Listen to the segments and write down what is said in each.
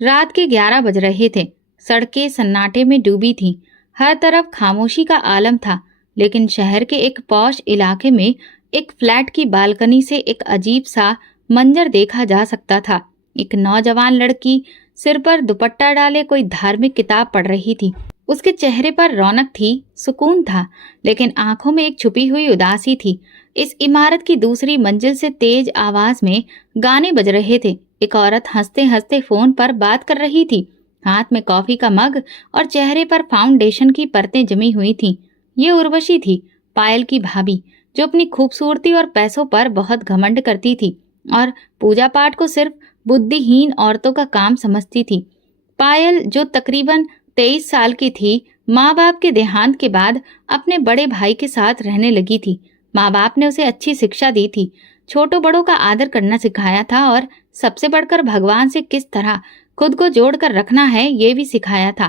रात के 11 बज रहे थे। सड़कें सन्नाटे में डूबी थीं। हर तरफ खामोशी का आलम था। लेकिन शहर के एक पॉश इलाके में एक फ्लैट की बालकनी से एक अजीब सा मंजर देखा जा सकता था। एक नौजवान लड़की सिर पर दुपट्टा डाले कोई धार्मिक किताब पढ़ रही थी। उसके चेहरे पर रौनक थी, सुकून था, लेकिन आंखों में एक छुपी हुई उदासी थी। इस इमारत की दूसरी मंजिल से तेज आवाज में गाने बज रहे थे। एक औरत हंसते हंसते फोन पर बात कर रही थी, हाथ में कॉफी का मग और चेहरे पर फाउंडेशन की परतें जमी हुई थीं। ये उर्वशी थी, पायल की भाभी, जो अपनी खूबसूरती और पैसों पर बहुत घमंड करती थी और पूजा पाठ को सिर्फ बुद्धिहीन औरतों का काम समझती थी। पायल, जो तकरीबन 23 साल की थी, माँ बाप के देहांत के बाद अपने बड़े भाई के साथ रहने लगी थी। माँ बाप ने उसे अच्छी शिक्षा दी थी, छोटों बड़ों का आदर करना सिखाया था और सबसे बढ़कर भगवान से किस तरह खुद को जोड़कर रखना है ये भी सिखाया था।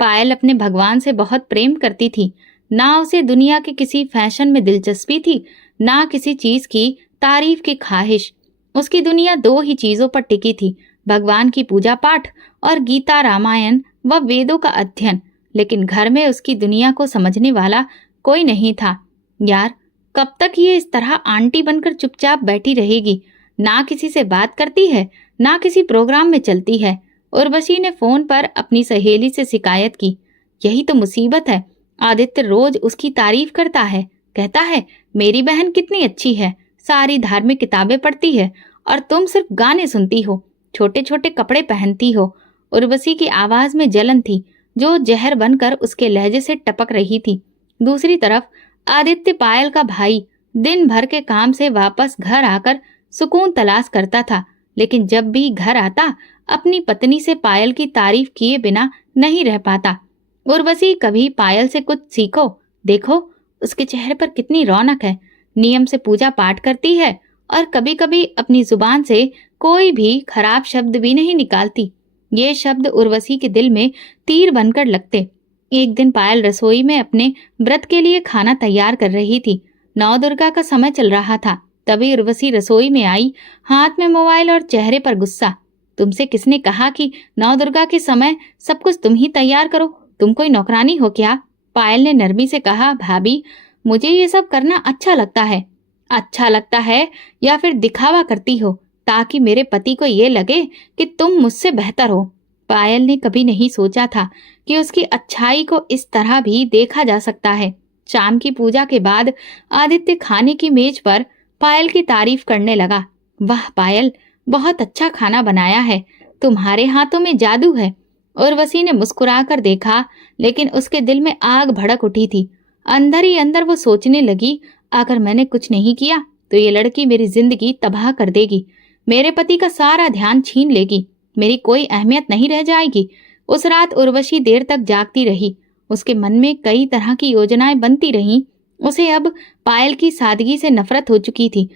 पायल अपने भगवान से बहुत प्रेम करती थी। ना उसे दुनिया के किसी फैशन में दिलचस्पी थी, ना किसी चीज की तारीफ की ख्वाहिश। उसकी दुनिया दो ही चीजों पर टिकी थी, भगवान की पूजा पाठ और गीता, रामायण व वेदों का अध्ययन। लेकिन घर में उसकी दुनिया को समझने वाला कोई नहीं था। यार, कब तक ये इस तरह आंटी बनकर चुपचाप बैठी रहेगी? ना किसी से बात करती है, ना किसी प्रोग्राम में चलती है। उर्वशी ने फोन पर अपनी सहेली से शिकायत की। यही तो मुसीबत है। आदित्य रोज उसकी तारीफ करता है, कहता है मेरी बहन कितनी अच्छी है, सारी धार्मिक किताबें पढ़ती है और तुम सिर्फ गाने सुनती हो, छोटे छोटे कपड़े पहनती हो। उर्वशी की आवाज में जलन थी, जो जहर बनकर उसके लहजे से टपक रही थी। दूसरी तरफ आदित्य, पायल का भाई, दिन भर के काम से वापस घर आकर सुकून तलाश करता था, लेकिन जब भी घर आता अपनी पत्नी से पायल की तारीफ किए बिना नहीं रह पाता। उर्वशी, कभी पायल से कुछ सीखो, देखो उसके चेहरे पर कितनी रौनक है, नियम से पूजा पाठ करती है और कभी कभी अपनी जुबान से कोई भी खराब शब्द भी नहीं निकालती। ये शब्द उर्वशी के दिल में तीर बनकर लगते। एक दिन पायल रसोई में अपने व्रत के लिए खाना तैयार कर रही थी। नौ दुर्गा का समय चल रहा था। तभी उर्वशी रसोई में आई, हाथ में मोबाइल और चेहरे पर गुस्सा। तुमसे किसने कहा कि नौ दुर्गा के समय सब कुछ तुम ही तैयार करो? तुम कोई नौकरानी हो क्या? पायल ने नरमी से कहा, भाभी, मुझे ये सब करना अच्छा लगता है। अच्छा लगता है या फिर दिखावा करती हो ताकि मेरे पति को ये लगे कि तुम मुझसे बेहतर हो? पायल ने कभी नहीं सोचा था कि उसकी अच्छाई को इस तरह भी देखा जा सकता है। शाम की पूजा के बाद आदित्य खाने की मेज पर पायल की तारीफ करने लगा। वाह पायल, बहुत अच्छा खाना बनाया है, तुम्हारे हाथों में जादू है। उर्वशी ने मुस्कुराकर देखा, लेकिन उसके दिल में आग भड़क उठी थी। अंदर ही अंदर वो सोचने लगी, अगर मैंने कुछ नहीं किया तो ये लड़की मेरी जिंदगी तबाह कर देगी, मेरे पति का सारा ध्यान छीन लेगी, मेरी कोई अहमियत नहीं रह जाएगी। उस रात उर्वशी देर तक जागती रही। उसके मन में कई तरह की योजनाएं बनती रहीं। उसे अब पायल की सादगी से नफरत हो चुकी थी।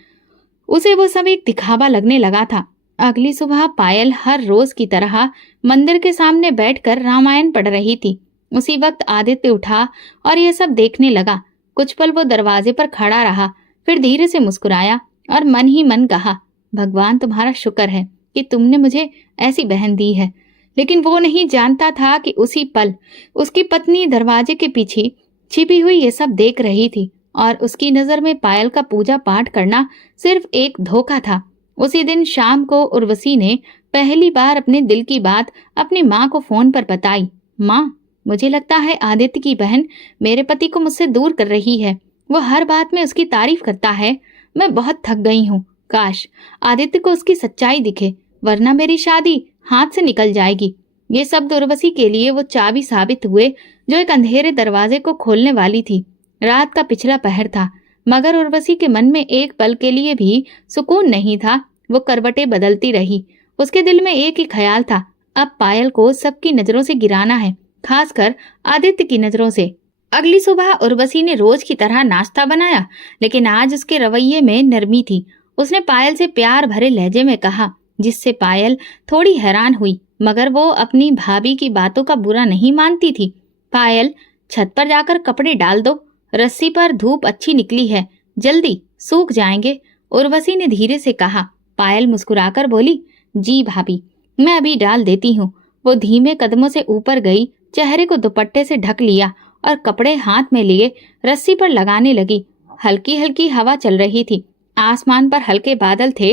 उसे वो सब एक दिखावा लगने लगा था। अगली सुबह पायल हर रोज की तरह मंदिर के सामने बैठकर रामायण पढ़ रही थी। उसी वक्त आदित्य उठा और यह सब देखने लगा। कुछ पल वो दरवाजे पर खड़ा रहा, फिर धीरे से मुस्कुराया और मन ही मन कहा, भगवान तुम्हारा शुक्र है कि तुमने मुझे ऐसी बहन दी है। लेकिन वो नहीं जानता था कि उसी पल उसकी पत्नी दरवाजे के पीछे छिपी हुई ये सब देख रही थी और उसकी नजर में पायल का पूजा पाठ करना सिर्फ एक धोखा था। उसी दिन शाम को उर्वशी ने पहली बार अपने दिल की बात अपनी माँ को फोन पर बताई। माँ, मुझे लगता है आदित्य की बहन मेरे पति को मुझसे दूर कर रही है। वो हर बात में उसकी तारीफ करता है। मैं बहुत थक गई हूँ। काश आदित्य को उसकी सच्चाई दिखे, वरना मेरी शादी हाथ से निकल जाएगी। ये शब्द उर्वशी के लिए वो चाबी साबित हुए जो एक अंधेरे दरवाजे को खोलने वाली थी। रात का पिछला पहर था, मगर उर्वशी के मन में एक पल के लिए भी सुकून नहीं था। वो करवटें बदलती रही। उसके दिल में एक ही ख्याल था, अब पायल को सबकी नजरों से गिराना है, खासकर आदित्य की नजरों से। अगली सुबह उर्वशी ने रोज की तरह नाश्ता बनाया, लेकिन आज उसके रवैये में नरमी थी। उसने पायल से प्यार भरे लहजे में कहा, जिससे पायल थोड़ी हैरान हुई, मगर वो अपनी भाभी की बातों का बुरा नहीं मानती थी। पायल, छत पर जाकर कपड़े डाल दो, रस्सी पर धूप अच्छी निकली है, जल्दी सूख जाएंगे। उर्वशी ने धीरे से कहा। पायल मुस्कुराकर बोली, जी भाभी। मैं अभी डाल देती हूँ। वो धीमे कदमों से ऊपर गई, चेहरे को दुपट्टे से ढक लिया और कपड़े हाथ में लिए रस्सी पर लगाने लगी। हल्की हल्की हवा चल रही थी, आसमान पर हल्के बादल थे।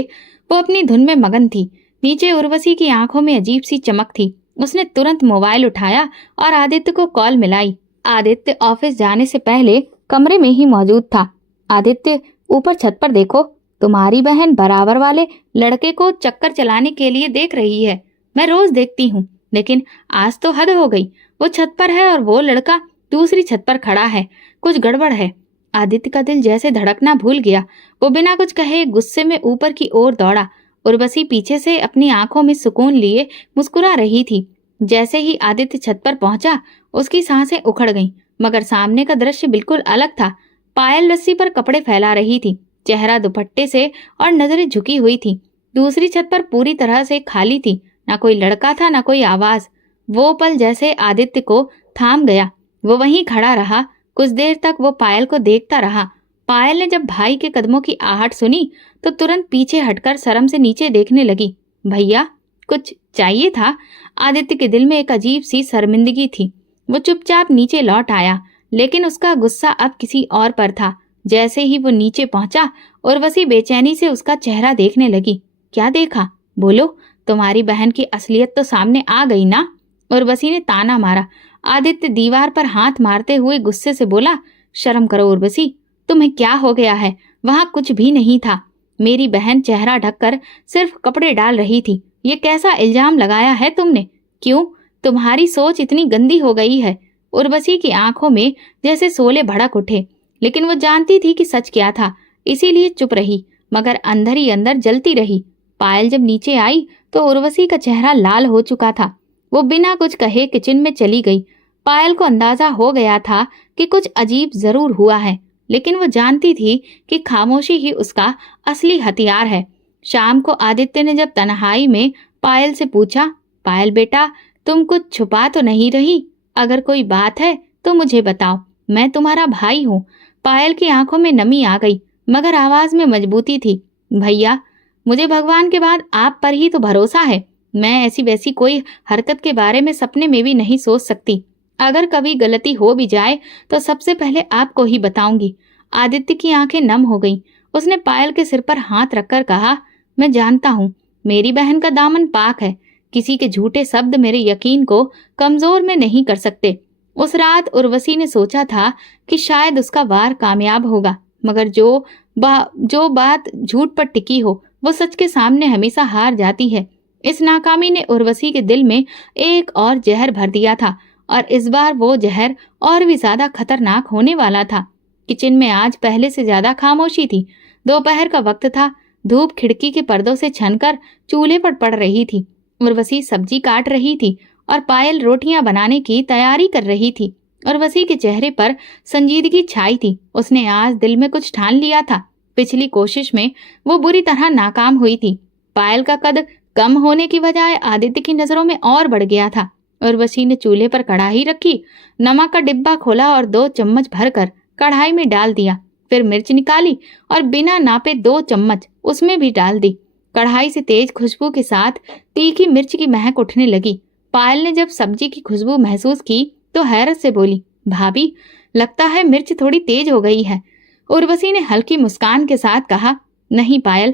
वो अपनी धुन में मगन थी। नीचे उर्वशी की आंखों में अजीब सी चमक थी। उसने तुरंत मोबाइल उठाया और आदित्य को कॉल मिलाई। आदित्य ऑफिस जाने से पहले कमरे में ही मौजूद था। आदित्य, ऊपर छत पर देखो, तुम्हारी बहन बराबर वाले लड़के को चक्कर चलाने के लिए देख रही है। मैं रोज देखती हूँ, लेकिन आज तो हद हो गई। वो छत पर है और वो लड़का दूसरी छत पर खड़ा है। कुछ गड़बड़ है। आदित्य का दिल जैसे धड़कना भूल गया। वो बिना कुछ कहे गुस्से में ऊपर की ओर दौड़ा। उर्वशी पीछे से अपनी आंखों में सुकून लिए मुस्कुरा रही थी। जैसे ही आदित्य छत पर पहुंचा, उसकी सांसें उखड़ गईं, मगर सामने का दृश्य बिल्कुल अलग था। पायल रस्सी पर कपड़े फैला रही थी, चेहरा दुपट्टे से और नजरें झुकी हुई थी। दूसरी छत पर पूरी तरह से खाली थी। ना कोई लड़का था, ना कोई आवाज। वो पल जैसे आदित्य को थाम गया। वो वहीं खड़ा रहा। कुछ देर तक वो पायल को देखता रहा। पायल ने जब भाई के कदमों की आहट सुनी तो तुरंत पीछे हटकर शर्म से नीचे देखने लगी। भैया, कुछ चाहिए था? आदित्य के दिल में एक अजीब सी शर्मिंदगी थी। वो चुपचाप नीचे लौट आया, लेकिन उसका गुस्सा अब किसी और पर था। जैसे ही वो नीचे पहुंचा, उर्वशी बेचैनी से उसका चेहरा देखने लगी। क्या देखा? बोलो, तुम्हारी बहन की असलियत तो सामने आ गई ना? उर्वशी ने ताना मारा। आदित्य दीवार पर हाथ मारते हुए गुस्से से बोला, शर्म करो उर्वशी, तुम्हें क्या हो गया है? वहां कुछ भी नहीं था। मेरी बहन चेहरा ढककर सिर्फ कपड़े डाल रही थी। ये कैसा इल्जाम लगाया है तुमने? क्यों? तुम्हारी सोच इतनी गंदी हो गई है। उर्वशी की आंखों में जैसे शोले भड़क उठे, लेकिन वो जानती थी कि सच क्या था, इसीलिए चुप रही, मगर अंदर ही अंदर जलती रही। पायल जब नीचे आई तो उर्वशी का चेहरा लाल हो चुका था। वो बिना कुछ कहे किचन में चली गई। पायल को अंदाजा हो गया था कि कुछ अजीब जरूर हुआ है, लेकिन वो जानती थी कि खामोशी ही उसका असली हथियार है। शाम को आदित्य ने जब तन्हाई में पायल से पूछा, पायल बेटा, तुम कुछ छुपा तो नहीं रही? अगर कोई बात है तो मुझे बताओ, मैं तुम्हारा भाई हूँ। पायल की आंखों में नमी आ गई, मगर आवाज में मजबूती थी। भैया, मुझे भगवान के बाद आप पर ही तो भरोसा है। मैं ऐसी वैसी कोई हरकत के बारे में सपने में भी नहीं सोच सकती। अगर कभी गलती हो भी जाए तो सबसे पहले आपको ही बताऊंगी। आदित्य की आंखें नम हो गईं। उसने पायल के सिर पर हाथ रखकर कहा, मैं जानता हूँ, मेरी बहन का दामन पाक है। किसी के झूठे शब्द मेरे यकीन को कमजोर में नहीं कर सकते। उस रात उर्वशी ने सोचा था कि शायद उसका वार कामयाब होगा, मगर जो बात झूठ पर टिकी हो वो सच के सामने हमेशा हार जाती है। इस नाकामी ने उर्वशी के दिल में एक और जहर भर दिया था, और इस बार वो जहर और भी ज्यादा खतरनाक होने वाला था। किचन में आज पहले से ज्यादा खामोशी थी। दोपहर का वक्त था। धूप खिड़की के पर्दों से छनकर चूल्हे पर पड़ रही थी। उर्वशी सब्जी काट रही थी और पायल रोटियां बनाने की तैयारी कर रही थी। उर्वशी के चेहरे पर संजीदगी छाई थी। उसने आज दिल में कुछ ठान लिया था। पिछली कोशिश में वो बुरी तरह नाकाम हुई थी। पायल का कद कम होने की बजाय आदित्य की नजरों में और बढ़ गया था। उर्वशी ने चूल्हे पर कढ़ाई रखी, नमक का डिब्बा खोला और 2 चम्मच भरकर कढ़ाई में डाल दिया। फिर मिर्च निकाली और बिना नापे 2 चम्मच उसमें भी डाल दी। कढ़ाई से तेज खुशबू के साथ तीखी मिर्च की महक उठने लगी। पायल ने जब सब्जी की खुशबू महसूस की तो हैरत से बोली, भाभी, लगता है मिर्च थोड़ी तेज हो गई है। उर्वशी ने हल्की मुस्कान के साथ कहा, नहीं पायल,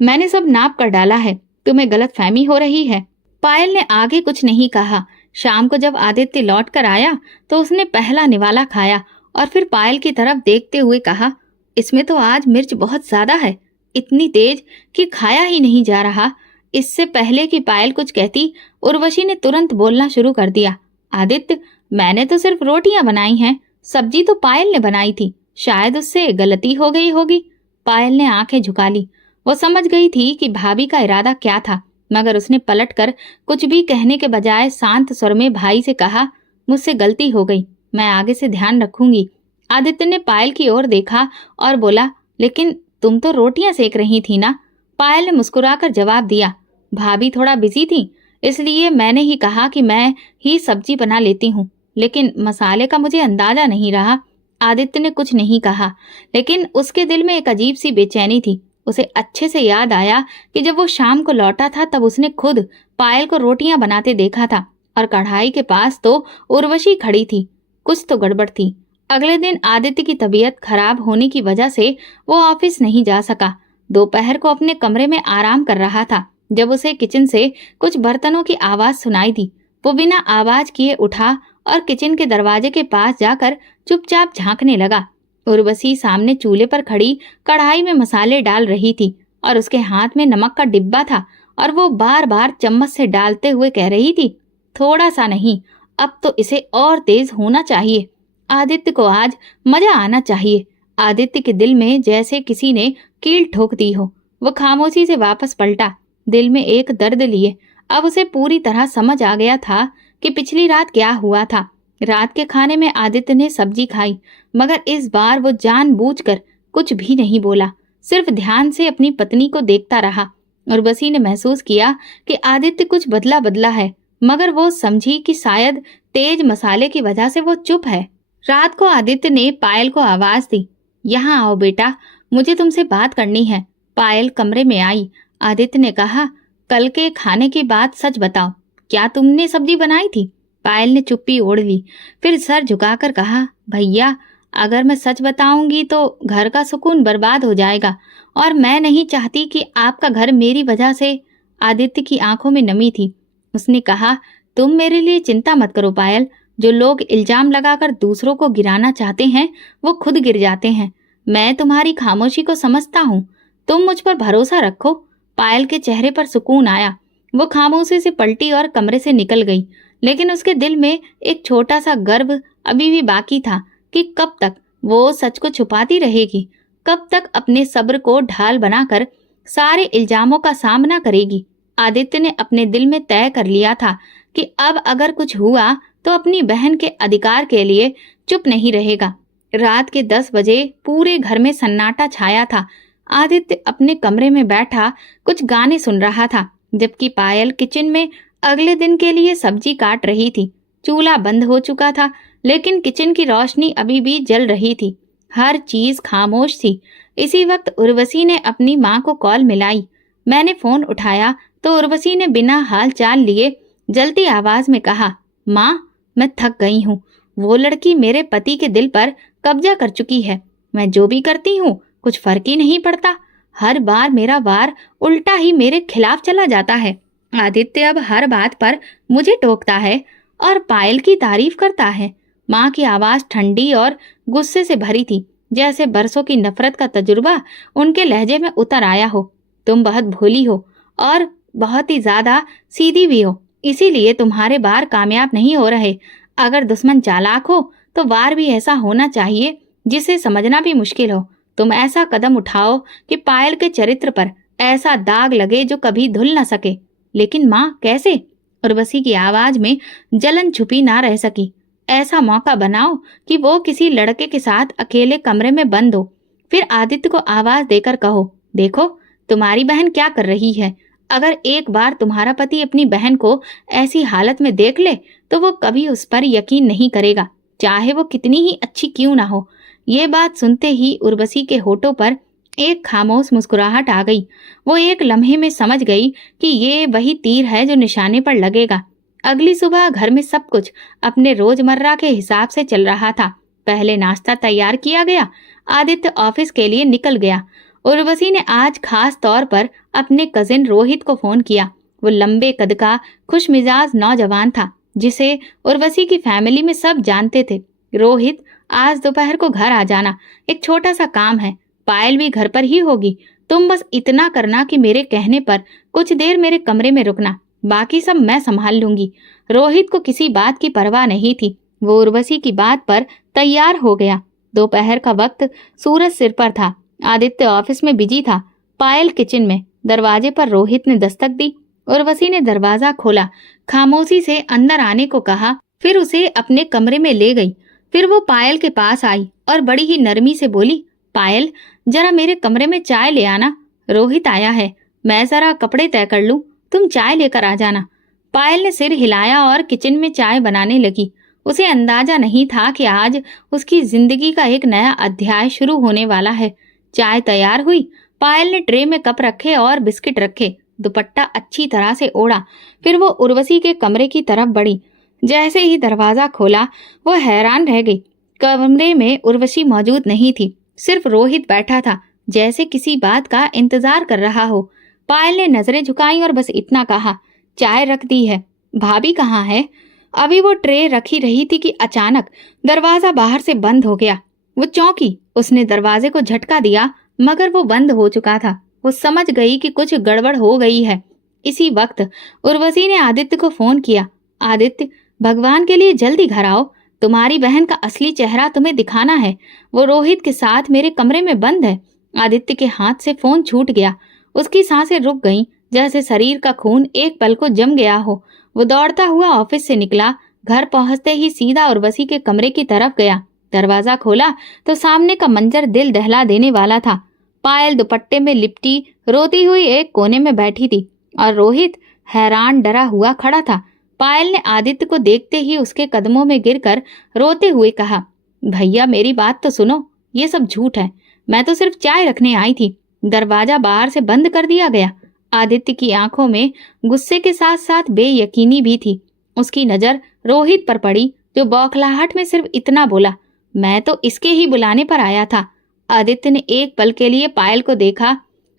मैंने सब नाप कर डाला है, तुम्हें गलतफहमी हो रही है। पायल ने आगे कुछ नहीं कहा। शाम को जब आदित्य लौट कर आया तो उसने पहला निवाला खाया और फिर पायल की तरफ देखते हुए कहा, इसमें तो आज मिर्च बहुत ज्यादा है, इतनी तेज कि खाया ही नहीं जा रहा। इससे पहले कि पायल कुछ कहती, उर्वशी ने तुरंत बोलना शुरू कर दिया, आदित्य, मैंने तो सिर्फ रोटियां बनाई हैं, सब्जी तो पायल ने बनाई थी, शायद उससे गलती हो गई होगी। पायल ने आंखें झुका ली। वो समझ गई थी कि भाभी का इरादा क्या था, मगर उसने पलटकर कुछ भी कहने के बजाय शांत स्वर में भाई से कहा, मुझसे गलती हो गई, मैं आगे से ध्यान रखूंगी। आदित्य ने पायल की ओर देखा और बोला, लेकिन तुम तो रोटियां सेक रही थी ना? पायल ने मुस्कुराकर जवाब दिया, भाभी थोड़ा बिजी थी, इसलिए मैंने ही कहा कि मैं ही सब्जी बना लेती हूँ, लेकिन मसाले का मुझे अंदाजा नहीं रहा। आदित्य ने कुछ नहीं कहा, लेकिन उसके दिल में एक अजीब सी बेचैनी थी। उसे अच्छे से याद आया कि जब वो शाम को लौटा था तब उसने खुद पायल को रोटियां बनाते देखा था और कढ़ाई के पास तो उर्वशी खड़ी थी। कुछ तो गड़बड़ थी। अगले दिन आदित्य की तबीयत खराब होने की वजह से वो ऑफिस नहीं जा सका। दोपहर को अपने कमरे में आराम कर रहा था जब उसे किचन से कुछ बर्तनों की आवाज सुनाई दी। वो बिना आवाज किए उठा और किचन के दरवाजे के पास जाकर चुपचाप झांकने लगा। उर्वशी सामने चूल्हे पर खड़ी कढ़ाई में मसाले डाल रही थी और उसके हाथ में नमक का डिब्बा था और वो बार बार चम्मच से डालते हुए कह रही थी, थोड़ा सा नहीं, अब तो इसे और तेज होना चाहिए। आदित्य को आज मजा आना चाहिए। आदित्य के दिल में जैसे किसी ने कील ठोक दी हो। वो खामोशी से वापस पलटा, दिल में एक दर्द लिए। अब उसे पूरी तरह समझ आ गया था कि पिछली रात क्या हुआ था। रात के खाने में आदित्य ने सब्जी खाई, मगर इस बार वो जानबूझकर कुछ भी नहीं बोला, सिर्फ ध्यान से अपनी पत्नी को देखता रहा। उर्वशी ने महसूस किया कि आदित्य कुछ बदला बदला है, मगर वो समझी कि शायद तेज मसाले की वजह से वो चुप है। रात को आदित्य ने पायल को आवाज दी, यहाँ आओ बेटा, मुझे तुमसे बात करनी है। पायल कमरे में आई। आदित्य ने कहा, कल के खाने की बात सच बताओ, क्या तुमने सब्जी बनाई थी? पायल ने चुप्पी ओढ़ ली, फिर सर झुकाकर कहा, भैया, अगर मैं सच बताऊंगी तो घर का सुकून बर्बाद हो जाएगा और मैं नहीं चाहती कि आपका घर मेरी वजह से। आदित्य की आंखों में नमी थी। उसने कहा, तुम मेरे लिए चिंता मत करो पायल, जो लोग इल्जाम लगाकर दूसरों को गिराना चाहते हैं वो खुद गिर जाते हैं। मैं तुम्हारी खामोशी को समझता हूँ, तुम मुझ पर भरोसा रखो। पायल के चेहरे पर सुकून आया। वो खामोशी से पलटी और कमरे से निकल गई, लेकिन उसके दिल में एक छोटा सा गर्व अभी भी बाकी था कि कब तक वो सच को छुपाती रहेगी, कब तक अपने सब्र को ढाल बनाकर सारे इल्जामों का सामना करेगी। आदित्य ने अपने दिल में तय कर लिया था कि अब अगर कुछ हुआ तो अपनी बहन के अधिकार के लिए चुप नहीं रहेगा। रात के 10 बजे पूरे घर में सन्नाटा छाया था। आदित्य अपने कमरे में बैठा कुछ गाने सुन रहा था, जबकि पायल किचन में अगले दिन के लिए सब्जी काट रही थी। चूल्हा बंद हो चुका था, लेकिन किचन की रोशनी अभी भी जल रही थी। हर चीज खामोश थी। इसी वक्त उर्वशी ने अपनी माँ को कॉल मिलाई। मैंने फोन उठाया तो उर्वशी ने बिना हाल चाल लिए जलती आवाज में कहा, माँ, मैं थक गई हूँ। वो लड़की मेरे पति के दिल पर कब्जा कर चुकी है। मैं जो भी करती हूँ कुछ फर्क ही नहीं पड़ता। हर बार मेरा वार उल्टा ही मेरे खिलाफ चला जाता है। आदित्य अब हर बात पर मुझे टोकता है और पायल की तारीफ करता है। माँ की आवाज ठंडी और गुस्से से भरी थी, जैसे बरसों की नफरत का तजुर्बा उनके लहजे में उतर आया हो। तुम बहुत भोली हो और बहुत ही ज्यादा सीधी भी हो, इसीलिए तुम्हारे वार कामयाब नहीं हो रहे। अगर दुश्मन चालाक हो तो वार भी ऐसा होना चाहिए जिसे समझना भी मुश्किल हो। तुम ऐसा कदम उठाओ कि पायल के चरित्र पर ऐसा दाग लगे जो कभी धुल न सके। लेकिन माँ, कैसे? उर्वशी की आवाज में जलन छुपी ना रह सकी। ऐसा मौका बनाओ कि वो किसी लड़के के साथ अकेले कमरे में बंद हो, फिर आदित्य को आवाज देकर कहो, देखो तुम्हारी बहन क्या कर रही है। अगर एक बार तुम्हारा पति अपनी बहन को ऐसी हालत में देख ले तो वो कभी उस पर यकीन नहीं करेगा, चाहे वो कितनी ही अच्छी क्यों ना हो। ये बात सुनते ही उर्वशी के होठों पर एक खामोश मुस्कुराहट आ गई। वो एक लम्हे में समझ गई कि ये वही तीर है जो निशाने पर लगेगा। अगली सुबह घर में सब कुछ अपने रोजमर्रा के हिसाब से चल रहा था। पहले नाश्ता तैयार किया गया। आदित्य ऑफिस के लिए निकल गया। उर्वशी ने आज खास तौर पर अपने कजिन रोहित को फोन किया। वो लंबे कद का खुशमिजाज नौजवान था, जिसे उर्वशी की फैमिली में सब जानते थे। रोहित, आज दोपहर को घर आ जाना, एक छोटा सा काम है। पायल भी घर पर ही होगी। तुम बस इतना करना कि मेरे कहने पर कुछ देर मेरे कमरे में रुकना, बाकी सब मैं संभाल लूंगी। रोहित को किसी बात की परवाह नहीं थी। वो उर्वशी की बात पर तैयार हो गया। दोपहर का वक्त, सूरज सिर पर था। आदित्य ऑफिस में बिजी था, पायल किचन में। दरवाजे पर रोहित ने दस्तक दी। उर्वशी ने दरवाजा खोला, खामोशी से अंदर आने को कहा, फिर उसे अपने कमरे में ले गई। फिर वो पायल के पास आई और बड़ी ही नरमी से बोली, पायल, जरा मेरे कमरे में चाय ले आना। रोहित आया है, मैं जरा कपड़े तय कर लूं, तुम चाय लेकर आ जाना। पायल ने सिर हिलाया और किचन में चाय बनाने लगी। उसे अंदाजा नहीं था कि आज उसकी जिंदगी का एक नया अध्याय शुरू होने वाला है। चाय तैयार हुई। पायल ने ट्रे में कप रखे और बिस्किट रखे, दुपट्टा अच्छी तरह से ओढ़ा। फिर वो उर्वशी के कमरे की तरफ बढ़ी। जैसे ही दरवाजा खोला वो हैरान रह गई। कमरे में उर्वशी मौजूद नहीं थी, सिर्फ रोहित बैठा था, जैसे किसी बात का इंतजार कर रहा हो। पायल ने नजरें झुकाई और बस इतना कहा, चाय रख दी है। भाभी कहाँ है? अभी वो ट्रे रखी रही थी कि अचानक दरवाजा बाहर से बंद हो गया। वो चौंकी। उसने दरवाजे को झटका दिया, मगर वो बंद हो चुका था। वो समझ गई कि कुछ गड़बड़ हो गई है। इसी वक्त उर्वशी ने आदित्य को फोन किया। आदित्य, भगवान के लिए जल्दी घर आओ, तुम्हारी बहन का असली चेहरा तुम्हें दिखाना है। वो रोहित के साथ मेरे कमरे में बंद है। आदित्य के हाथ से फोन छूट गया। उसकी सांसें रुक गईं, जैसे शरीर का खून एक पल को जम गया हो। वो दौड़ता हुआ ऑफिस से निकला। घर पहुंचते ही सीधा उर्वशी के कमरे की तरफ गया। दरवाजा खोला तो सामने का मंजर दिल दहला देने वाला था। पायल दुपट्टे में लिपटी रोती हुई एक कोने में बैठी थी और रोहित हैरान डरा हुआ खड़ा था। पायल ने आदित्य को देखते ही उसके कदमों में गिरकर रोते हुए कहा, भैया मेरी बात तो सुनो, ये सब झूठ है। मैं तो सिर्फ चाय रखने आई थी, दरवाजा बाहर से बंद कर दिया गया। आदित्य की आंखों में गुस्से के साथ साथ बेयकीनी भी थी। उसकी नजर रोहित पर पड़ी, जो बौखलाहट में सिर्फ इतना बोला, मैं तो इसके ही बुलाने पर आया था। आदित्य ने एक पल के लिए पायल को देखा,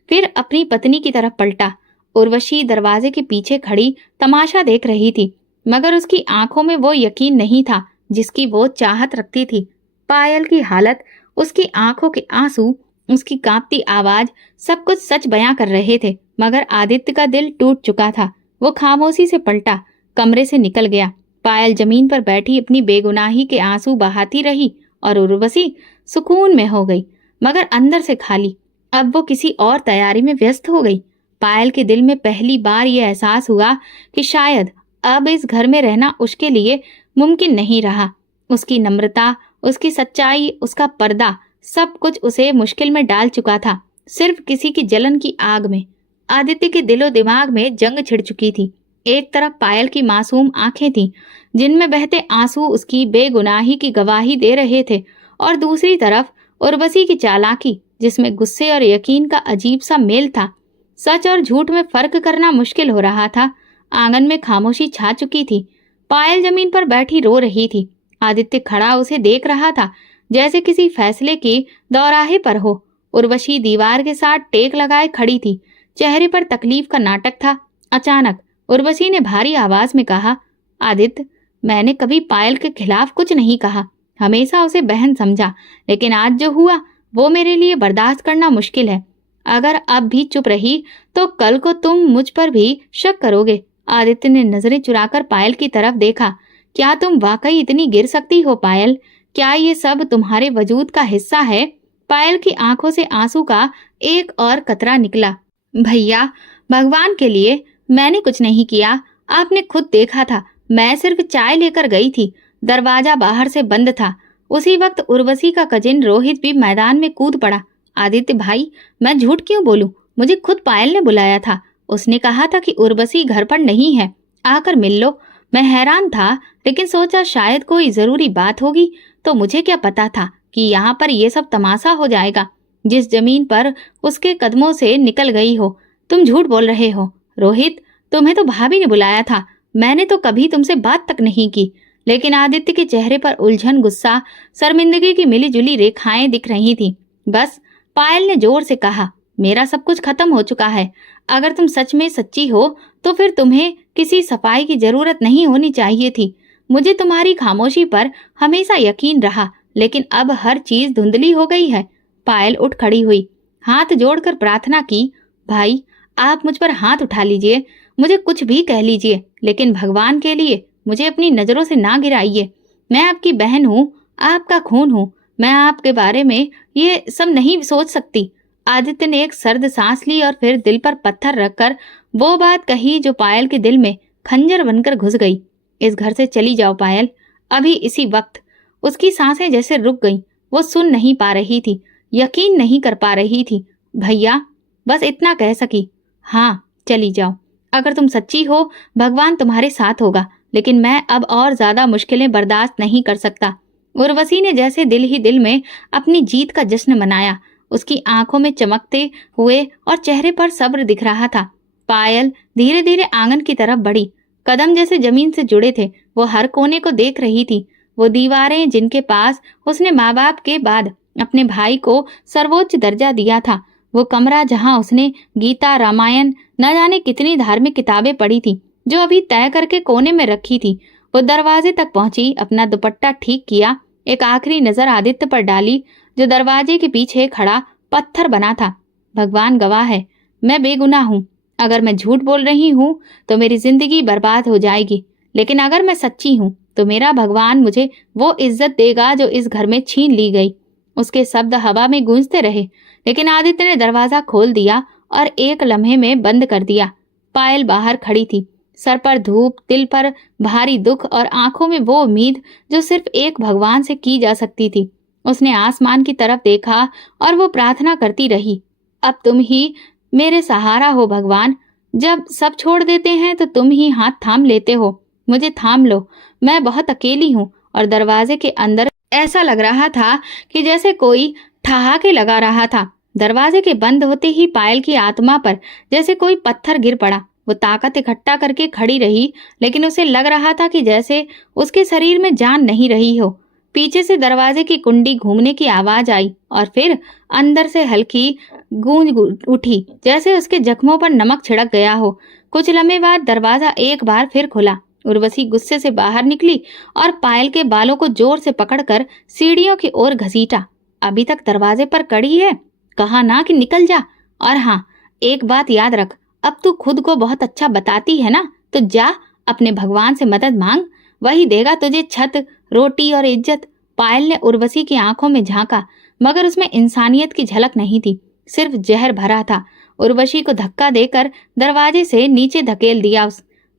फिर अपनी पत्नी की तरफ पलटा। उर्वशी दरवाजे के पीछे खड़ी तमाशा देख रही थी, मगर उसकी आंखों में वो यकीन नहीं था जिसकी वो चाहत रखती थी। पायल की हालत, उसकी आंखों के आंसू, उसकी कांपती आवाज, सब कुछ सच बयां कर रहे थे। मगर आदित्य का दिल टूट चुका था। वो खामोशी से पलटा, कमरे से निकल गया। पायल जमीन पर बैठी अपनी बेगुनाही के आंसू बहाती रही और उर्वशी सुकून में हो गई, मगर अंदर से खाली। अब वो किसी और तैयारी में व्यस्त हो गई। पायल के दिल में पहली बार ये एहसास हुआ कि शायद अब इस घर में रहना उसके लिए मुमकिन नहीं रहा। उसकी नम्रता, उसकी सच्चाई, उसका पर्दा, सब कुछ उसे मुश्किल में डाल चुका था, सिर्फ किसी की जलन की आग में। आदित्य के दिलो दिमाग में जंग छिड़ चुकी थी। एक तरफ पायल की मासूम आंखें थीं, जिनमें बहते आंसू उसकी बेगुनाही की गवाही दे रहे थे, और दूसरी तरफ उर्वशी की चालाकी, जिसमें गुस्से और यकीन का अजीब सा मेल था। सच और झूठ में फर्क करना मुश्किल हो रहा था। आंगन में खामोशी छा चुकी थी। पायल जमीन पर बैठी रो रही थी। आदित्य खड़ा उसे देख रहा था, जैसे किसी फैसले के दौराहे पर हो। उर्वशी दीवार के साथ टेक लगाए खड़ी थी, चेहरे पर तकलीफ का नाटक था। अचानक उर्वशी ने भारी आवाज में कहा, आदित्य, मैंने कभी पायल के खिलाफ कुछ नहीं कहा, हमेशा उसे बहन समझा, लेकिन आज जो हुआ वो मेरे लिए बर्दाश्त करना मुश्किल है। अगर अब भी चुप रही तो कल को तुम मुझ पर भी शक करोगे। आदित्य ने नजरें चुराकर पायल की तरफ देखा। क्या तुम वाकई इतनी गिर सकती हो पायल? क्या ये सब तुम्हारे वजूद का हिस्सा है? पायल की आंखों से आंसू का एक और कतरा निकला। भैया, भगवान के लिए मैंने कुछ नहीं किया, आपने खुद देखा था। मैं सिर्फ चाय लेकर गई थी, दरवाजा बाहर से बंद था। उसी वक्त उर्वशी का कजिन रोहित भी मैदान में कूद पड़ा। आदित्य भाई, मैं झूठ क्यों बोलूं? मुझे खुद पायल ने बुलाया था। उसने कहा था कि उर्वशी घर पर नहीं है, आकर मिल लो। मैं हैरान था, लेकिन सोचा शायद कोई जरूरी बात होगी। तो मुझे क्या पता था कि यहाँ पर ये सब तमाशा हो जाएगा। जिस जमीन पर उसके कदमों से निकल गई हो। तुम झूठ बोल रहे हो रोहित, तुम्हें तो भाभी ने बुलाया था, मैंने तो कभी तुमसे बात तक नहीं की। लेकिन आदित्य के चेहरे पर उलझन, गुस्सा, शर्मिंदगी की मिलीजुली रेखाएं दिख रही थी। बस, पायल ने जोर से कहा, मेरा सब कुछ खत्म हो चुका है। अगर तुम सच में सच्ची हो तो फिर तुम्हें किसी सफाई की जरूरत नहीं होनी चाहिए थी। मुझे तुम्हारी खामोशी पर हमेशा यकीन रहा, लेकिन अब हर चीज धुंधली हो गई है। पायल उठ खड़ी हुई, हाथ जोड़कर प्रार्थना की, भाई आप मुझ पर हाथ उठा लीजिए, मुझे कुछ भी कह लीजिए, लेकिन भगवान के लिए मुझे अपनी नजरों से ना गिराइए। मैं आपकी बहन हूँ, आपका खून हूँ, मैं आपके बारे में ये सब नहीं सोच सकती। आदित्य ने एक सर्द सांस ली और फिर दिल पर पत्थर रखकर वो बात कही जो पायल के दिल में खंजर बनकर घुस गई। इस घर से चली जाओ पायल, अभी इसी वक्त। उसकी सांसें जैसे रुक गईं। वो सुन नहीं पा रही थी, यकीन नहीं कर पा रही थी। भैया, बस इतना कह सकी, हाँ चली जाओ। अगर तुम सच्ची हो, भगवान तुम्हारे साथ होगा, लेकिन मैं अब और ज्यादा मुश्किलें बर्दाश्त नहीं कर सकता। उर्वशी ने जैसे दिल ही दिल में अपनी जीत का जश्न मनाया। उसकी आंखों में चमकते हुए और चेहरे पर सब्र दिख रहा था। पायल धीरे धीरे आंगन की तरफ बढ़ी। कदम जैसे जमीन से जुड़े थे। वो हर कोने को देख रही थी। वो दीवारें जिनके पास उसने माँ बाप के बाद अपने भाई को सर्वोच्च दर्जा दिया था। वो कमरा जहां उसने गीता, रामायण, न जाने कितनी धार्मिक किताबें पढ़ी थी, जो अभी तय करके कोने में रखी थी। वो दरवाजे तक पहुंची, अपना दुपट्टा ठीक किया, एक आखिरी नजर आदित्य पर डाली, जो दरवाजे के पीछे खड़ा पत्थर बना था। भगवान गवाह है, मैं बेगुनाह हूँ। अगर मैं झूठ बोल रही हूँ तो मेरी जिंदगी बर्बाद हो जाएगी, लेकिन अगर मैं सच्ची हूँ तो मेरा भगवान मुझे वो इज्जत देगा जो इस घर में छीन ली गई। उसके शब्द हवा में गूंजते रहे, लेकिन आदित्य ने दरवाजा खोल दिया और एक लम्हे में बंद कर दिया। पायल बाहर खड़ी थी, सर पर धूप, दिल पर भारी दुख और आंखों में वो उम्मीद जो सिर्फ एक भगवान से की जा सकती थी। उसने आसमान की तरफ देखा और वो प्रार्थना करती रही, अब तुम ही मेरे सहारा हो भगवान। जब सब छोड़ देते हैं तो तुम ही हाथ थाम लेते हो। मुझे थाम लो, मैं बहुत अकेली हूँ। और दरवाजे के अंदर ऐसा लग रहा था कि जैसे कोई ठहाके लगा रहा था। दरवाजे के बंद होते ही पायल की आत्मा पर जैसे कोई पत्थर गिर पड़ा। वो ताकत इकट्ठा करके खड़ी रही, लेकिन उसे लग रहा था कि जैसे उसके शरीर में जान नहीं रही हो। पीछे से दरवाजे की कुंडी घूमने की आवाज आई और फिर अंदर से हल्की गूंज उठी, जैसे उसके जख्मों पर नमक छिड़क गया हो। कुछ लम्हे बाद दरवाजा एक बार फिर खुला। उर्वशी गुस्से से बाहर निकली और पायल के बालों को जोर से पकड़कर सीढ़ियों की ओर घसीटा। अभी तक दरवाजे पर कड़ी है, कहा ना कि निकल जा। और हाँ, एक बात याद रख, अब तू खुद को बहुत अच्छा बताती है ना, तो जा अपने भगवान से मदद मांग, वही देगा तुझे छत, रोटी और इज्जत। पायल ने उर्वशी की आंखों में झांका, मगर उसमें इंसानियत की झलक नहीं थी, सिर्फ जहर भरा था। उर्वशी को धक्का देकर दरवाजे से नीचे धकेल दिया।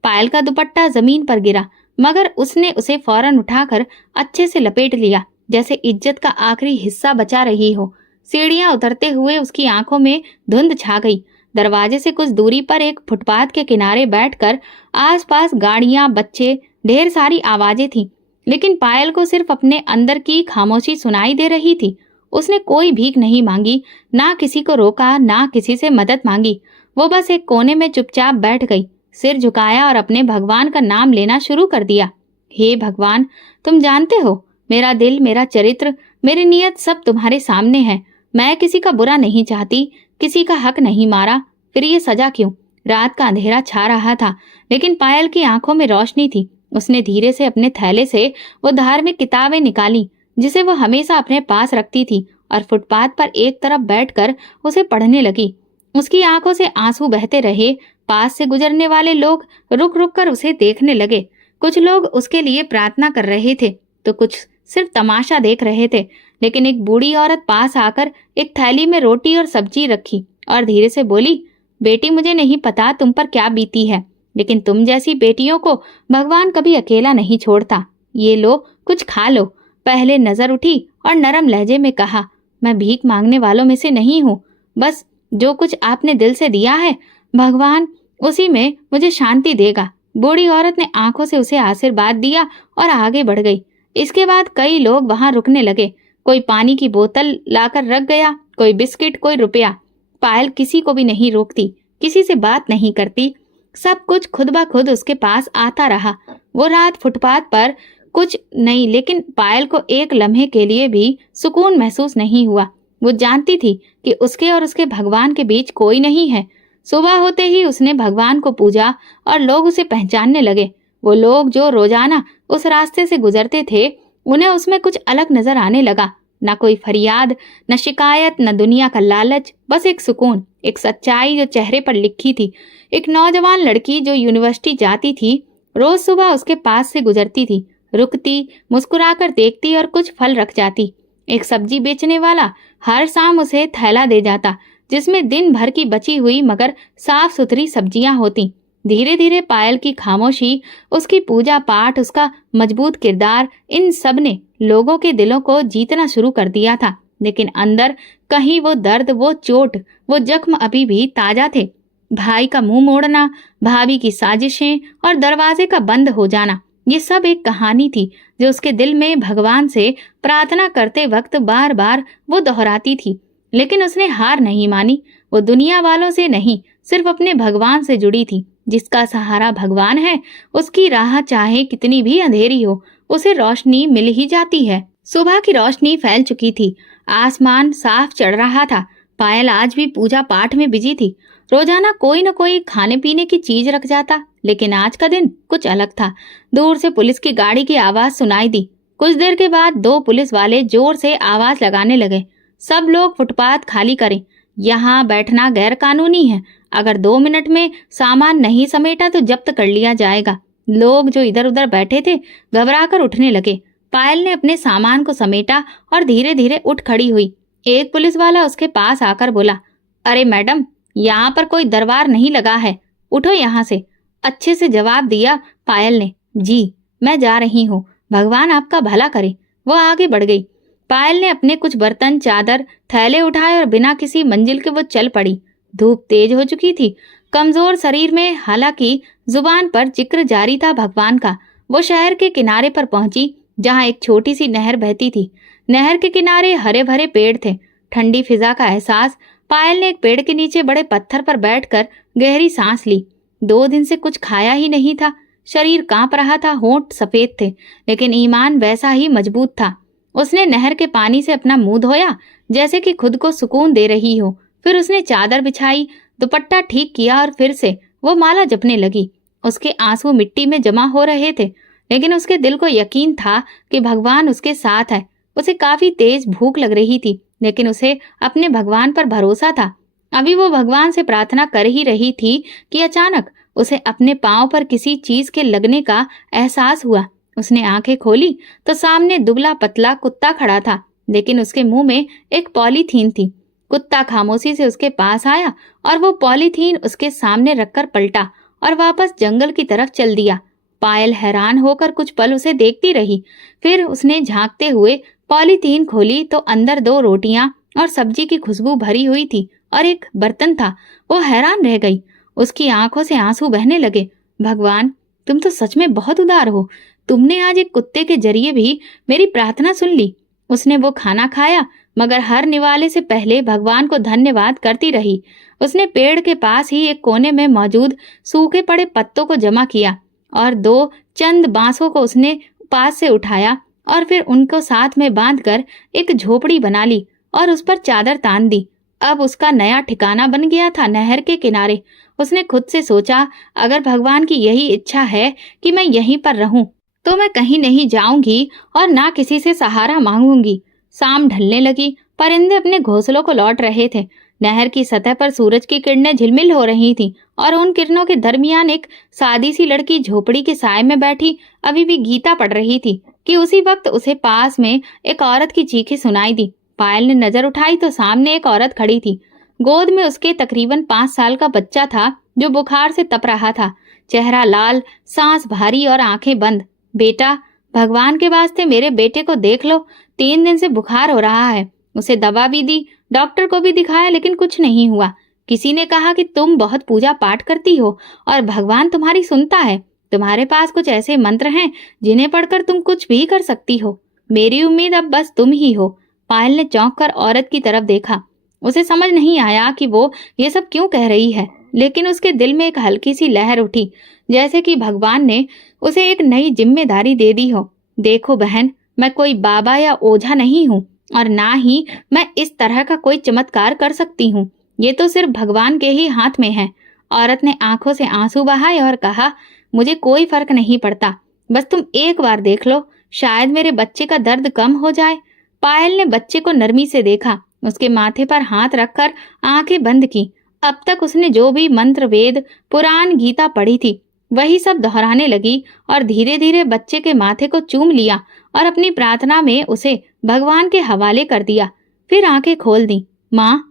पायल का दुपट्टा जमीन पर गिरा, मगर उसने उसे फौरन उठाकर अच्छे से लपेट लिया, जैसे इज्जत का आखिरी हिस्सा बचा रही हो। सीढ़ियां उतरते हुए उसकी आंखों में धुंध छा गई। दरवाजे से कुछ दूरी पर एक फुटपाथ के किनारे बैठकर आसपास गाड़ियां, बच्चे, ढेर सारी आवाजें थीं, लेकिन पायल को सिर्फ अपने अंदर की खामोशी सुनाई दे रही थी। उसने कोई भीख नहीं मांगी, ना किसी को रोका, ना किसी से मदद मांगी। वो बस एक कोने में चुपचाप बैठ गई, सिर झुकाया और अपने भगवान का नाम लेना शुरू कर दिया। हे भगवान, तुम जानते हो, मेरा दिल, मेरा चरित्र, मेरी नीयत सब तुम्हारे सामने है। मैं किसी का बुरा नहीं चाहती, किसी का हक नहीं मारा, फिर ये सजा क्यों? रात का अंधेरा छा रहा था, लेकिन पायल की आंखों में रोशनी थी। उसने धीरे से अपने थैले से वो धार्मिक किताबें निकाली जिसे वो हमेशा अपने पास रखती थी, और फुटपाथ पर एक तरफ बैठकर उसे पढ़ने लगी। उसकी आंखों से आंसू बहते रहे। पास से गुजरने वाले लोग रुक रुक कर उसे देखने लगे। कुछ लोग उसके लिए प्रार्थना कर रहे थे, तो कुछ सिर्फ तमाशा देख रहे थे। लेकिन एक बूढ़ी औरत पास आकर एक थैली में रोटी और सब्जी रखी और धीरे से बोली, बेटी, मुझे नहीं पता तुम पर क्या बीती है, लेकिन तुम जैसी बेटियों को भगवान कभी अकेला नहीं छोड़ता। ये लो, कुछ खा लो। पहले नजर उठी और नरम लहजे में कहा, मैं भीख मांगने वालों में से नहीं हूँ। बस जो कुछ आपने दिल से दिया है, भगवान उसी में मुझे शांति देगा। बूढ़ी औरत ने आंखों से उसे आशीर्वाद दिया और आगे बढ़ गई। इसके बाद कई लोग वहां रुकने लगे। कोई पानी की बोतल लाकर रख गया, कोई बिस्किट, कोई रुपया। पायल किसी को भी नहीं रोकती, किसी से बात नहीं करती, सब कुछ खुद ब खुद उसके पास आता रहा। वो रात फुटपाथ पर कुछ नहीं, लेकिन पायल को एक लम्हे के लिए भी सुकून महसूस नहीं हुआ। वो जानती थी कि उसके और उसके भगवान के बीच कोई नहीं है। सुबह होते ही उसने भगवान को पूजा और लोग उसे पहचानने लगे। वो लोग जो रोजाना उस रास्ते से गुजरते थे, उन्हें उसमें कुछ अलग नजर आने लगा। न कोई फरियाद, न शिकायत, न दुनिया का लालच, बस एक सुकून, एक सच्चाई जो चेहरे पर लिखी थी। एक नौजवान लड़की जो यूनिवर्सिटी जाती थी, रोज सुबह उसके पास से गुजरती थी, रुकती, मुस्कुराकर देखती और कुछ फल रख जाती। एक सब्जी बेचने वाला हर शाम उसे थैला दे जाता, जिसमें दिन भर की बची हुई मगर साफ सुथरी सब्जियां होती। धीरे धीरे पायल की खामोशी, उसकी पूजा पाठ, उसका मजबूत किरदार, इन सब ने लोगों के दिलों को जीतना शुरू कर दिया था। लेकिन अंदर कहीं वो दर्द, वो चोट, वो जख्म अभी भी ताजा थे। भाई का मुंह मोड़ना, भाभी की साजिशें और दरवाजे का बंद हो जाना, ये सब एक कहानी थी जो उसके दिल में भगवान से प्रार्थना करते वक्त बार बार वो दोहराती थी। लेकिन उसने हार नहीं मानी। वो दुनिया वालों से नहीं, सिर्फ अपने भगवान से जुड़ी थी। जिसका सहारा भगवान है, उसकी राह चाहे कितनी भी अंधेरी हो, उसे रोशनी मिल ही जाती है। सुबह की रोशनी फैल चुकी थी, आसमान साफ चढ़ रहा था। पायल आज भी पूजा पाठ में बिजी थी। रोजाना कोई न कोई खाने पीने की चीज रख जाता, लेकिन आज का दिन कुछ अलग था। दूर से पुलिस की गाड़ी की आवाज सुनाई दी। कुछ देर के बाद 2 पुलिस वाले जोर से आवाज लगाने लगे, सब लोग फुटपाथ खाली करें, यहाँ बैठना गैर कानूनी है। अगर 2 मिनट में सामान नहीं समेटा तो जब्त कर लिया जाएगा। लोग जो इधर उधर बैठे थे घबराकर उठने लगे। पायल ने अपने सामान को समेटा और धीरे धीरे उठ खड़ी हुई। एक पुलिस वाला उसके पास आकर बोला, अरे मैडम, यहाँ पर कोई दरबार नहीं लगा है, उठो यहाँ से। अच्छे से जवाब दिया पायल ने। जी, मैं जा रही हूँ, भगवान आपका भला करे। वो आगे बढ़ गई। पायल ने अपने कुछ बर्तन, चादर, थैले उठाए और बिना किसी मंजिल के वो चल पड़ी। धूप तेज हो चुकी थी, कमजोर शरीर में, हालांकि जुबान पर जिक्र जारी था भगवान का। वो शहर के किनारे पर पहुंची, जहां एक छोटी सी नहर बहती थी। नहर के किनारे हरे भरे पेड़ थे। ठंडी फिजा का एहसास। पायल ने एक पेड़ के नीचे बड़े पत्थर पर बैठकर गहरी सांस ली। 2 दिन से कुछ खाया ही नहीं था, शरीर कांप रहा था, होंठ सफेद थे, लेकिन ईमान वैसा ही मजबूत था। उसने नहर के पानी से अपना मुंह धोया, जैसे कि खुद को सुकून दे रही हो। फिर उसने चादर बिछाई, दुपट्टा ठीक किया और फिर से वो माला जपने लगी। उसके आंसू मिट्टी में जमा हो रहे थे, लेकिन उसके दिल को यकीन था कि भगवान उसके साथ है। उसे काफी तेज भूख लग रही थी, लेकिन उसे अपने भगवान पर भरोसा था। अभी वो भगवान से प्रार्थना कर ही रही थी कि अचानक उसे अपने पांव पर किसी चीज के लगने का एहसास हुआ। उसने आंखें खोली तो सामने दुबला पतला कुत्ता खड़ा था, लेकिन उसके मुंह में एक पॉलीथीन थी। कुत्ता खामोशी से उसके पास आया और वो पॉलीथीन उसके सामने रखकर पलटा और वापस जंगल की तरफ चल दिया। पायल हैरान होकर कुछ पल उसे देखती रही। फिर उसने झांकते हुए पॉलीथीन खोली तो अंदर 2 रोटियां और सब्जी की खुशबू भरी हुई थी और एक बर्तन था। वो हैरान रह गई, उसकी आंखों से आंसू बहने लगे। भगवान, तुम तो सच में बहुत उदार हो। तुमने आज एक कुत्ते के जरिए भी मेरी प्रार्थना सुन ली। उसने वो खाना खाया, मगर हर निवाले से पहले भगवान को धन्यवाद करती रही। उसने पेड़ के पास ही एक कोने में मौजूद सूखे पड़े पत्तों को जमा किया और 2 चंद बांसों को उसने पास से उठाया और फिर उनको साथ में बांधकर एक झोपड़ी बना ली और उस पर चादर तान दी। अब उसका नया ठिकाना बन गया था नहर के किनारे। उसने खुद से सोचा, अगर भगवान की यही इच्छा है कि मैं यहीं पर रहूं, तो मैं कहीं नहीं जाऊंगी और ना किसी से सहारा मांगूंगी। शाम ढलने लगी, परिंदे अपने घोंसलों को लौट रहे थे। नहर की सतह पर सूरज की किरणें झिलमिल हो रही थीं और उन किरणों के दरमियान एक सादी सी लड़की झोपड़ी के साए में बैठी अभी भी गीता पढ़ रही थी कि उसी वक्त उसे पास में एक औरत की चीखें सुनाई दी। पायल ने नजर उठाई तो सामने एक औरत खड़ी थी। गोद में उसके तकरीबन 5 साल का बच्चा था, जो बुखार से तप रहा था। चेहरा लाल, सांस भारी और आंखें बंद। बेटा, भगवान के वास्ते मेरे बेटे को देख लो, 3 दिन से बुखार हो रहा है। उसे दवा भी दी, डॉक्टर को भी दिखाया, लेकिन कुछ नहीं हुआ। किसी ने कहा कि तुम बहुत पूजा पाठ करती हो और भगवान तुम्हारी सुनता है। तुम्हारे पास कुछ ऐसे मंत्र हैं जिन्हें पढ़कर तुम कुछ भी कर सकती हो। मेरी उम्मीद अब बस तुम ही हो। पायल ने चौंक कर औरत की तरफ देखा। उसे समझ नहीं आया कि वो ये सब क्यों कह रही है, लेकिन उसके दिल में एक हल्की सी लहर उठी, जैसे कि भगवान ने उसे एक नई जिम्मेदारी दे दी हो। देखो बहन, मैं कोई बाबा या ओझा नहीं हूँ और ना ही मैं इस तरह का कोई चमत्कार कर सकती हूँ। ये तो सिर्फ भगवान के ही हाथ में है। औरत ने आंखों से आंसू बहाए और कहा, मुझे कोई फर्क नहीं पड़ता, बस तुम एक बार देख लो, शायद मेरे बच्चे का दर्द कम हो जाए। पायल ने बच्चे को नरमी से देखा, उसके माथे पर हाथ रखकर आंखें बंद की। अब तक उसने जो भी मंत्र, वेद, पुराण, गीता पढ़ी थी, वही सब दोहराने लगी और धीरे धीरे बच्चे के माथे को चूम लिया और अपनी प्रार्थना में उसे भगवान के हवाले कर दिया। फिर आंखें खोल दी। माँ,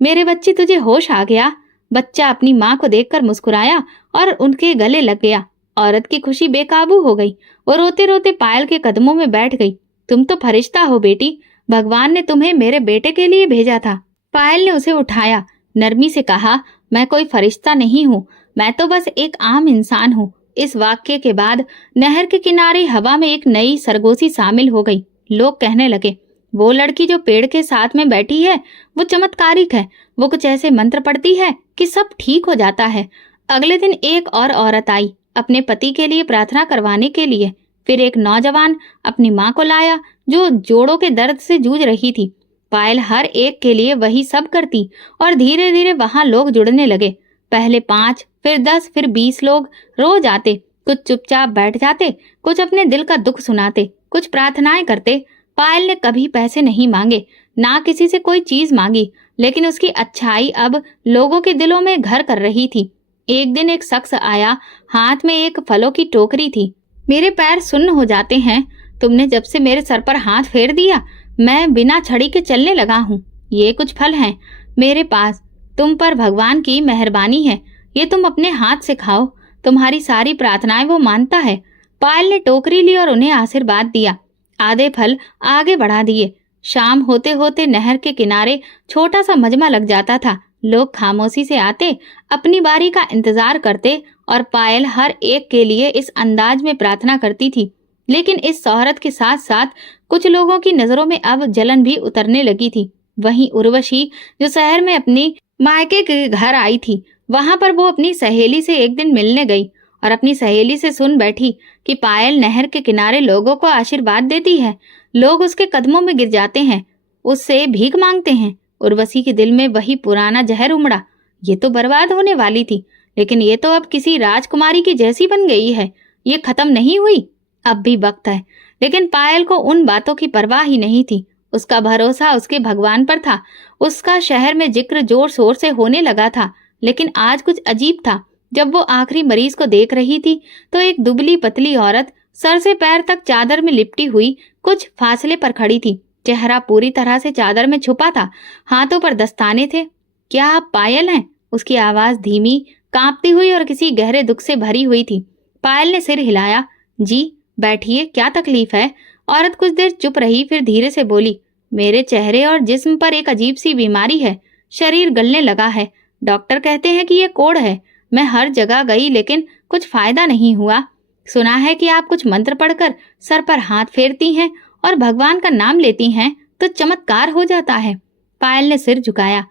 मेरे बच्चे, तुझे होश आ गया? बच्चा अपनी माँ को देखकर मुस्कुराया और उनके गले लग गया। औरत की खुशी बेकाबू हो गई। वो रोते रोते पायल के कदमों में बैठ गई। तुम तो फरिश्ता हो बेटी, भगवान ने तुम्हें मेरे बेटे के लिए भेजा था। पायल ने उसे उठाया, नरमी से कहा, मैं कोई फरिश्ता नहीं हूँ, मैं तो बस एक आम इंसान हूँ। इस वाक्य के बाद नहर के किनारे हवा में एक नई सरगोशी शामिल हो गई। लोग कहने लगे, वो लड़की जो पेड़ के साथ में बैठी है वो चमत्कारिक है। वो कुछ ऐसे मंत्र पढ़ती है कि सब ठीक हो जाता है। अगले दिन एक और औरत आई अपने पति के लिए प्रार्थना करवाने के लिए। फिर एक नौजवान अपनी माँ को लाया जो जोड़ों के दर्द से जूझ रही थी। पायल हर एक के लिए वही सब करती और धीरे धीरे वहां लोग जुड़ने लगे। पहले 5, फिर 10, फिर 20 लोग रोज आते। कुछ चुपचाप बैठ जाते, कुछ अपने दिल का दुख सुनाते, कुछ प्रार्थनाएं करते। पायल ने कभी पैसे नहीं मांगे, ना किसी से कोई चीज मांगी, लेकिन उसकी अच्छाई अब लोगों के दिलों में घर कर रही थी। एक दिन एक शख्स आया, हाथ में एक फलों की टोकरी थी। मेरे पैर सुन्न हो जाते हैं। तुमने जब से मेरे सर पर हाथ फेर दिया, मैं बिना छड़ी के चलने लगा हूँ। ये कुछ फल हैं मेरे पास, तुम पर भगवान की मेहरबानी है। ये तुम अपने हाथ से खाओ, तुम्हारी सारी प्रार्थनाएं वो मानता है। पायल ने टोकरी ली और उन्हें आशीर्वाद दिया। आधे फल आगे बढ़ा दिए। शाम होते होते नहर के किनारे छोटा सा मजमा लग जाता था। लोग खामोशी से आते, अपनी बारी का इंतजार करते और पायल हर एक के लिए इस अंदाज में प्रार्थना करती थी। लेकिन इस शोहरत के साथ साथ कुछ लोगों की नजरों में अब जलन भी उतरने लगी थी। वहीं उर्वशी जो शहर में अपनी मायके के घर आई थी, वहां पर वो अपनी सहेली से एक दिन मिलने गई और अपनी सहेली से सुन बैठी कि पायल नहर के किनारे लोगों को आशीर्वाद देती है। लोग उसके कदमों में गिर जाते हैं, उससे भीख मांगते हैं। उर्वशी के दिल में वही पुराना जहर उमड़ा। ये तो बर्बाद होने वाली थी, लेकिन ये तो अब किसी राजकुमारी की जैसी बन गई है। ये खत्म नहीं हुई, अब भी वक्त है। लेकिन पायल को उन बातों की परवाह ही नहीं थी। उसका भरोसा उसके भगवान पर था। उसका शहर में जिक्र जोर शोर से होने लगा था। लेकिन आज कुछ अजीब था। जब वो आखिरी मरीज को देख रही थी तो एक दुबली पतली औरत सर से पैर तक चादर में लिपटी हुई कुछ फासले पर खड़ी थी। चेहरा पूरी तरह से चादर में छुपा था, हाथों पर दस्ताने थे। क्या आप पायल हैं? उसकी आवाज धीमी, कांपती हुई और किसी गहरे दुख से भरी हुई थी। पायल ने सिर हिलाया। जी, बैठिए, क्या तकलीफ है? औरत कुछ देर चुप रही, फिर धीरे से बोली, मेरे चेहरे और जिस्म पर एक अजीब सी बीमारी है। शरीर गलने लगा है। डॉक्टर कहते हैं कि ये कोढ़ है। मैं हर जगह गई लेकिन कुछ फायदा नहीं हुआ। सुना है कि आप कुछ मंत्र पढ़कर सर पर हाथ फेरती हैं और भगवान का नाम लेती हैं तो चमत्कार हो जाता है। पायल ने सिर झुकाया।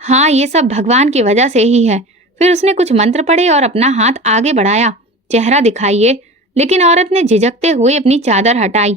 हाँ, ये सब भगवान की वजह से ही है। फिर उसने कुछ मंत्र पढ़े और अपना हाथ आगे बढ़ाया। चेहरा दिखाइए। लेकिन औरत ने झिझकते हुए अपनी चादर हटाई।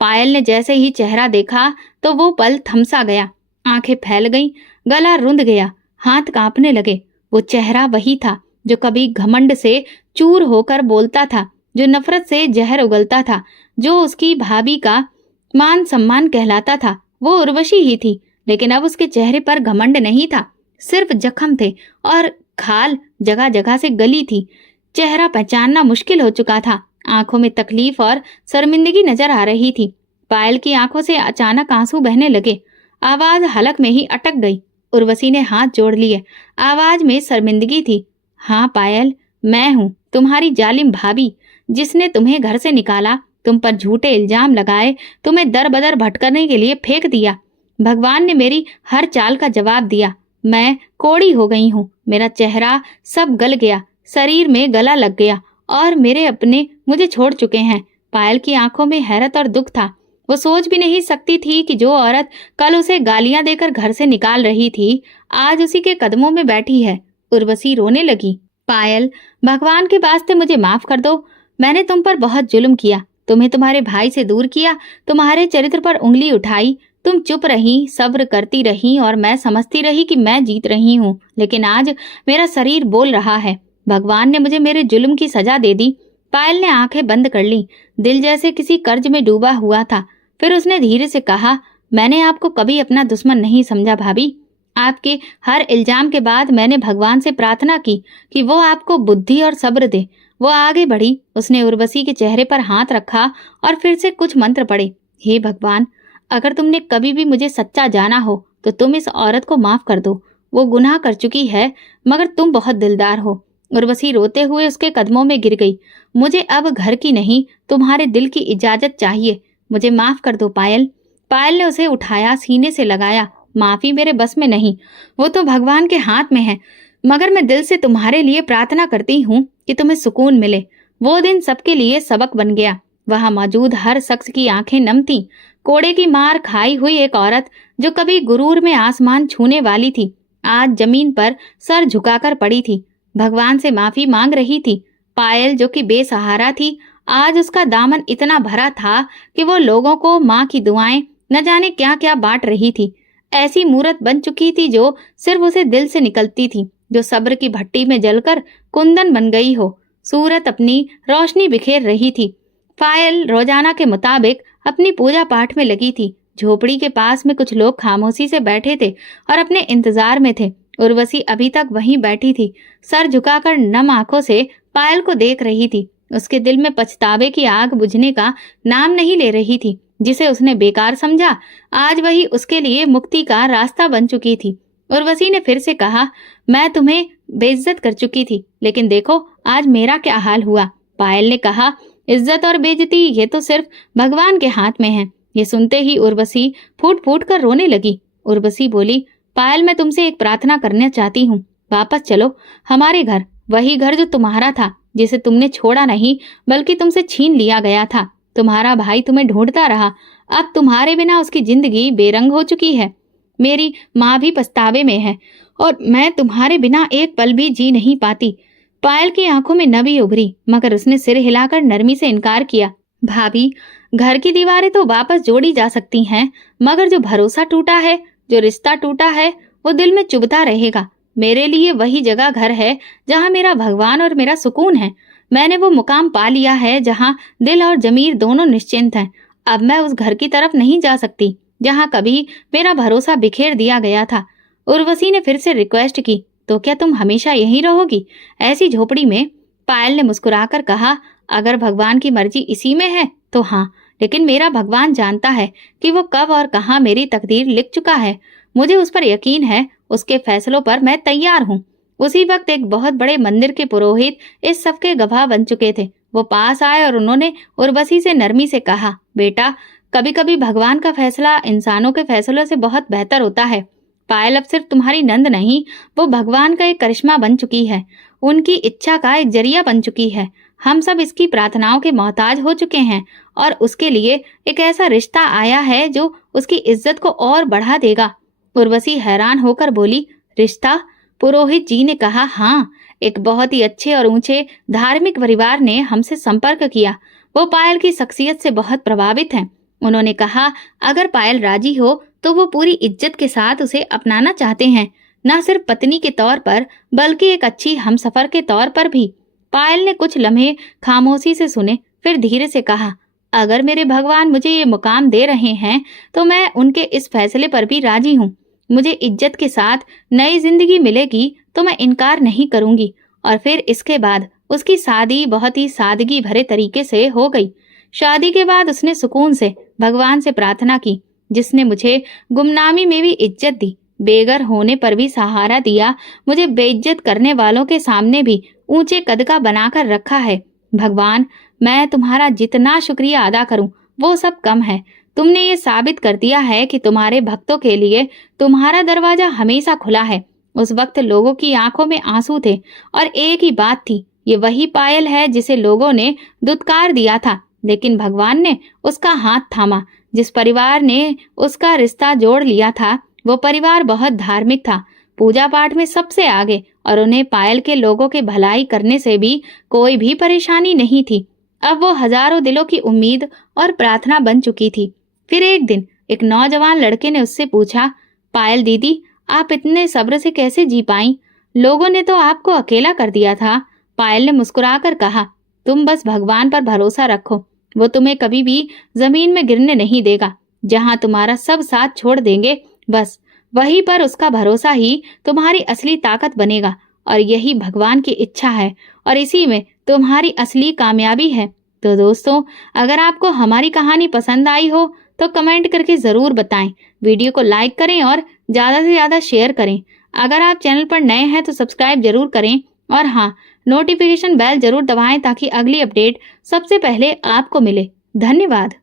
पायल ने जैसे ही चेहरा देखा तो वो पल थमसा गया। आंखें फैल गईं, गला रुंध गया, हाथ कांपने लगे। वो चेहरा वही था जो कभी घमंड से चूर होकर बोलता था, जो नफरत से जहर उगलता था, जो उसकी भाभी का मान सम्मान कहलाता था। वो उर्वशी ही थी, लेकिन अब उसके चेहरे पर घमंड नहीं था, सिर्फ जख्म थे और खाल जगह जगह से गली थी। चेहरा पहचानना मुश्किल हो चुका था। आंखों में तकलीफ और शर्मिंदगी नजर आ रही थी। पायल की आंखों से अचानक आंसू बहने लगे। आवाज हलक में ही अटक गई। उर्वशी ने हाथ जोड़ लिए। आवाज में शर्मिंदगी थी। हाँ पायल, मैं हूँ तुम्हारी जालिम भाभी, जिसने तुम्हें घर से निकाला, तुम पर झूठे इल्जाम लगाए, तुम्हें दर बदर भटकने के लिए फेंक दिया। भगवान ने मेरी हर चाल का जवाब दिया। मैं कोड़ी हो गई हूँ। मेरा चेहरा सब गल गया, शरीर में गला लग गया और मेरे अपने मुझे छोड़ चुके हैं। पायल की आंखों में हैरत और दुख था। वो सोच भी नहीं सकती थी कि जो औरत कल उसे गालियां देकर घर से निकाल रही थी, आज उसी के कदमों में बैठी है। उर्वशी रोने लगी। पायल, भगवान के वास्ते मुझे माफ कर दो। मैंने तुम पर बहुत जुल्म किया, तुम्हें तुम्हारे भाई से दूर किया, तुम्हारे चरित्र पर उंगली उठाई। तुम चुप रही, सब्र करती रही और मैं समझती रही कि मैं जीत रही हूँ। लेकिन आज मेरा शरीर बोल रहा है। भगवान ने मुझे मेरे जुल्म की सजा दे दी। पायल ने आंखें बंद कर ली। दिल जैसे किसी कर्ज में डूबा हुआ था। फिर उसने धीरे से कहा, मैंने आपको कभी अपना दुश्मन नहीं समझा भाभी। आपके हर इल्जाम के बाद मैंने भगवान से प्रार्थना की कि वो आपको बुद्धि और सब्र दे। वो आगे बढ़ी। उसने उर्वशी के चेहरे पर हाथ रखा और फिर से कुछ मंत्र पढ़े। हे भगवान, अगर तुमने कभी भी मुझे सच्चा जाना हो तो तुम इस औरत को माफ कर दो। वो गुनाह कर चुकी है, मगर तुम बहुत दिलदार हो। उर्वशी रोते हुए उसके कदमों में गिर गई। मुझे अब घर की नहीं, तुम्हारे दिल की इजाजत चाहिए। मुझे माफ कर दो पायल। पायल ने उसे उठाया, सीने से लगाया। माफी मेरे बस में नहीं, वो तो भगवान के हाथ में है। मगर मैं दिल से तुम्हारे लिए प्रार्थना करती हूँ कि तुम्हें सुकून मिले। वो दिन सबके लिए सबक बन गया। वहां मौजूद हर शख्स की आंखें नम थीं। कोड़े की मार खाई हुई एक औरत जो कभी गुरूर में आसमान छूने वाली थी, आज जमीन पर सर झुकाकर पड़ी थी, भगवान से माफी मांग रही थी। पायल जो कि बेसहारा थी, आज उसका दामन इतना भरा था कि वो लोगों को माँ की दुआएं न जाने क्या क्या बांट रही थी। ऐसी मूरत बन चुकी थी जो सिर्फ उसे दिल से निकलती थी, जो सब्र की भट्टी में जलकर कुंदन बन गई हो। सूरत अपनी रोशनी बिखेर रही थी। पायल रोजाना के मुताबिक अपनी पूजा पाठ में लगी थी। झोपड़ी के पास में कुछ लोग खामोशी से बैठे थे और अपने इंतजार में थे। उर्वशी अभी तक वहीं बैठी थी, सर झुकाकर नम आंखों से पायल को देख रही थी। उसके दिल में पछतावे की आग बुझने का नाम नहीं ले रही थी। जिसे उसने बेकार समझा, आज वही उसके लिए मुक्ति का रास्ता बन चुकी थी। उर्वशी ने फिर से कहा, मैं तुम्हें बेइज्जत कर चुकी थी, लेकिन देखो आज मेरा क्या हाल हुआ। पायल ने कहा, इज्जत और बेइज्जती ये तो सिर्फ भगवान के हाथ में है। ये सुनते ही उर्वशी फूट फूट कर रोने लगी। उर्वशी बोली, पायल मैं तुमसे एक प्रार्थना करना चाहती हूँ। वापस चलो हमारे घर, वही घर जो तुम्हारा था, जिसे तुमने छोड़ा नहीं बल्कि तुमसे छीन लिया गया था। तुम्हारा भाई तुम्हें ढूंढता रहा, अब तुम्हारे बिना उसकी जिंदगी बेरंग हो चुकी है। मेरी माँ भी पछतावे में है और मैं तुम्हारे बिना एक पल भी जी नहीं पाती। पायल की आंखों में नमी उभरी, मगर उसने सिर हिलाकर नरमी से इनकार किया। भाभी, घर की दीवारें तो वापस जोड़ी जा सकती हैं, मगर जो भरोसा टूटा है, जो रिश्ता टूटा है, वो दिल में चुभता रहेगा। मेरे लिए वही जगह घर है जहाँ मेरा भगवान और मेरा सुकून है। मैंने वो मुकाम पा लिया है जहाँ दिल और जमीर दोनों निश्चिंत हैं। अब मैं उस घर की तरफ नहीं जा सकती जहाँ कभी मेरा भरोसा बिखेर दिया गया था। उर्वशी ने फिर से रिक्वेस्ट की, तो क्या तुम हमेशा यहीं रहोगी, ऐसी झोपड़ी में? पायल ने मुस्कुराकर कहा, अगर भगवान की मर्जी इसी में है तो हाँ, लेकिन मेरा भगवान जानता है कि वो कब और कहाँ मेरी तकदीर लिख चुका है। मुझे उस पर यकीन है, उसके फैसलों पर मैं तैयार हूँ। उसी वक्त एक बहुत बड़े मंदिर के पुरोहित इस सब के गवाह बन चुके थे। वो पास आए और उन्होंने उर्वशी से नरमी से कहा, बेटा, कभी कभी भगवान का फैसला इंसानों के फैसलों से बहुत बेहतर होता है। पायल अब सिर्फ तुम्हारी नंद नहीं, वो भगवान का एक करिश्मा बन चुकी है, उनकी इच्छा का एक जरिया बन चुकी है। हम सब इसकी प्रार्थनाओं के मोहताज हो चुके हैं और उसके लिए एक ऐसा रिश्ता आया है जो उसकी इज्जत को और बढ़ा देगा। उर्वशी हैरान होकर बोली, रिश्ता? पुरोहित जी ने कहा, हाँ, एक बहुत ही अच्छे और ऊंचे धार्मिक परिवार ने हमसे संपर्क किया। वो पायल की शख्सियत से बहुत प्रभावित हैं। उन्होंने कहा, अगर पायल राजी हो तो वो पूरी इज्जत के साथ उसे अपनाना चाहते हैं, न सिर्फ पत्नी के तौर पर बल्कि एक अच्छी हमसफर के तौर पर भी। पायल ने कुछ लम्हे खामोशी से सुने, फिर धीरे से कहा, अगर मेरे भगवान मुझे ये मुकाम दे रहे हैं तो मैं उनके इस फैसले पर भी राजी हूँ। मुझे इज्जत के साथ नई जिंदगी मिलेगी तो मैं इनकार नहीं करूंगी। और फिर इसके बाद उसकी शादी बहुत ही सादगी भरे तरीके से हो गई। शादी के बाद उसने सुकून से भगवान से प्रार्थना की, जिसने मुझे गुमनामी में भी इज्जत दी, बेघर होने पर भी सहारा दिया, मुझे बेइज्जत करने वालों के सामने भी ऊंचे कद का बनाकर रखा है। भगवान, मैं तुम्हारा जितना शुक्रिया अदा करूं वो सब कम है। तुमने ये साबित कर दिया है कि तुम्हारे भक्तों के लिए तुम्हारा दरवाजा हमेशा खुला है। उस वक्त लोगों की आंखों में आंसू थे और एक ही बात थी, ये वही पायल है जिसे लोगों ने दुत्कार दिया था, लेकिन भगवान ने उसका हाथ थामा। जिस परिवार ने उसका रिश्ता जोड़ लिया था, वो परिवार बहुत धार्मिक था, पूजा पाठ में सबसे आगे, और उन्हें पायल के लोगों के भलाई करने से भी कोई भी परेशानी नहीं थी। अब वो हजारों दिलों की उम्मीद और प्रार्थना बन चुकी थी। फिर एक दिन एक नौजवान लड़के ने उससे पूछा, पायल दीदी, आप इतने सब्र से कैसे जी पाई? लोगों ने तो आपको अकेला कर दिया था। पायल ने मुस्कुराकर कहा, तुम बस भगवान पर भरोसा रखो, वो तुम्हें कभी भी जमीन में गिरने नहीं देगा। जहाँ तुम्हारा सब साथ छोड़ देंगे, बस वहीं पर उसका भरोसा ही तुम्हारी असली ताकत बनेगा। और यही भगवान की इच्छा है और इसी में तुम्हारी असली कामयाबी है। तो दोस्तों, अगर आपको हमारी कहानी पसंद आई हो तो कमेंट करके ज़रूर बताएं। वीडियो को लाइक करें और ज़्यादा से ज़्यादा शेयर करें। अगर आप चैनल पर नए हैं तो सब्सक्राइब जरूर करें और हाँ, नोटिफिकेशन बेल जरूर दबाएं ताकि अगली अपडेट सबसे पहले आपको मिले। धन्यवाद।